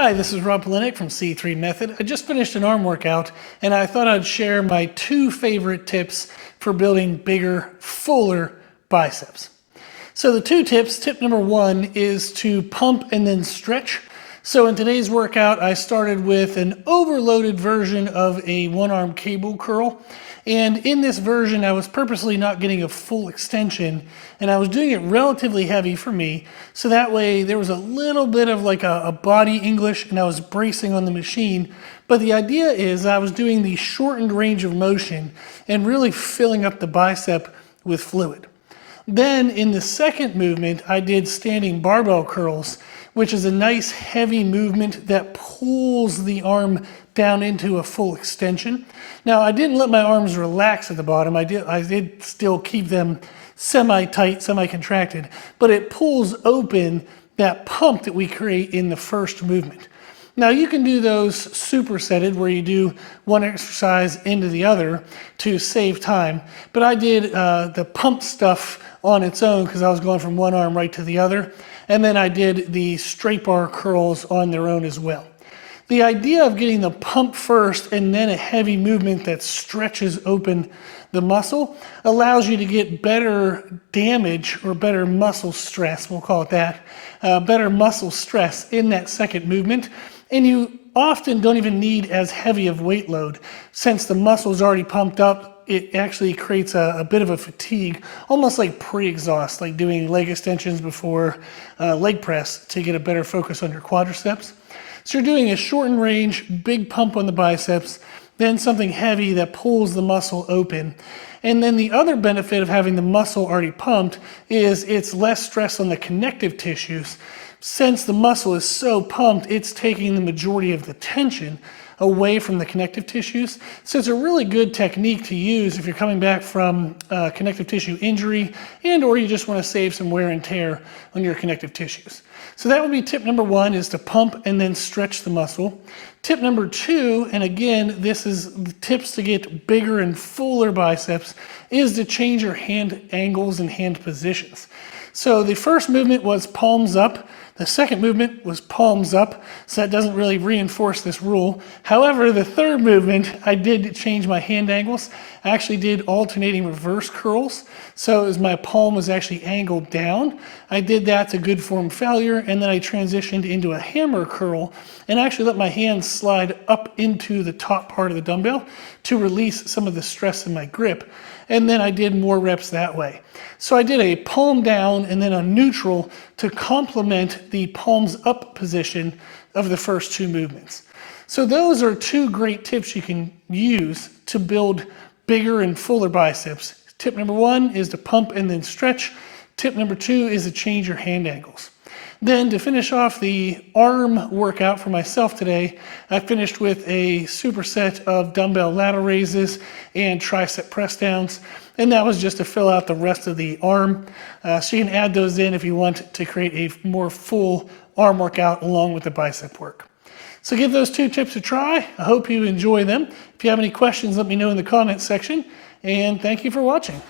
Hi, this is Rob Polinick from C3 Method. I just finished an arm workout and I thought I'd share my two favorite tips for building bigger, fuller biceps. So the two tips, tip number one is to pump and then stretch. So in today's workout, I started with an overloaded version of a one-arm cable curl. And in this version, I was purposely not getting a full extension, and I was doing it relatively heavy for me. So that way there was a little bit of like a body English, and I was bracing on the machine. But the idea is I was doing the shortened range of motion and really filling up the bicep with fluid. Then in the second movement, I did standing barbell curls, which is a nice heavy movement that pulls the arm down into a full extension. Now, I didn't let my arms relax at the bottom. I did still keep them semi-tight, semi-contracted, but it pulls open that pump that we create in the first movement. Now you can do those supersetted where you do one exercise into the other to save time, but I did the pump stuff on its own because I was going from one arm right to the other, and then I did the straight bar curls on their own as well. The idea of getting the pump first and then a heavy movement that stretches open the muscle allows you to get better damage or better muscle stress, we'll call it that, better muscle stress in that second movement. And you often don't even need as heavy of weight load. Since the muscle is already pumped up, it actually creates a bit of a fatigue, almost like pre-exhaust, like doing leg extensions before leg press to get a better focus on your quadriceps. So you're doing a shortened range, big pump on the biceps, then something heavy that pulls the muscle open. And then the other benefit of having the muscle already pumped is it's less stress on the connective tissues. Since the muscle is so pumped, it's taking the majority of the tension away from the connective tissues. So it's a really good technique to use if you're coming back from connective tissue injury and or you just want to save some wear and tear on your connective tissues. So that would be tip number one, is to pump and then stretch the muscle. Tip number two, and again, this is the tips to get bigger and fuller biceps, is to change your hand angles and hand positions. So the first movement was palms up. The second movement was palms up, so that doesn't really reinforce this rule. However, the third movement, I did change my hand angles. I actually did alternating reverse curls, so as my palm was actually angled down. I did that to good form failure, and then I transitioned into a hammer curl and actually let my hands slide up into the top part of the dumbbell to release some of the stress in my grip. And then I did more reps that way. So I did a palm down and then a neutral to complement the palms up position of the first two movements. So those are two great tips you can use to build bigger and fuller biceps. Tip number one is to pump and then stretch. Tip number two is to change your hand angles. Then to finish off the arm workout for myself today, I finished with a superset of dumbbell lateral raises and tricep press downs. And that was just to fill out the rest of the arm. So you can add those in if you want to create a more full arm workout along with the bicep work. So give those two tips a try. I hope you enjoy them. If you have any questions, let me know in the comments section. And thank you for watching.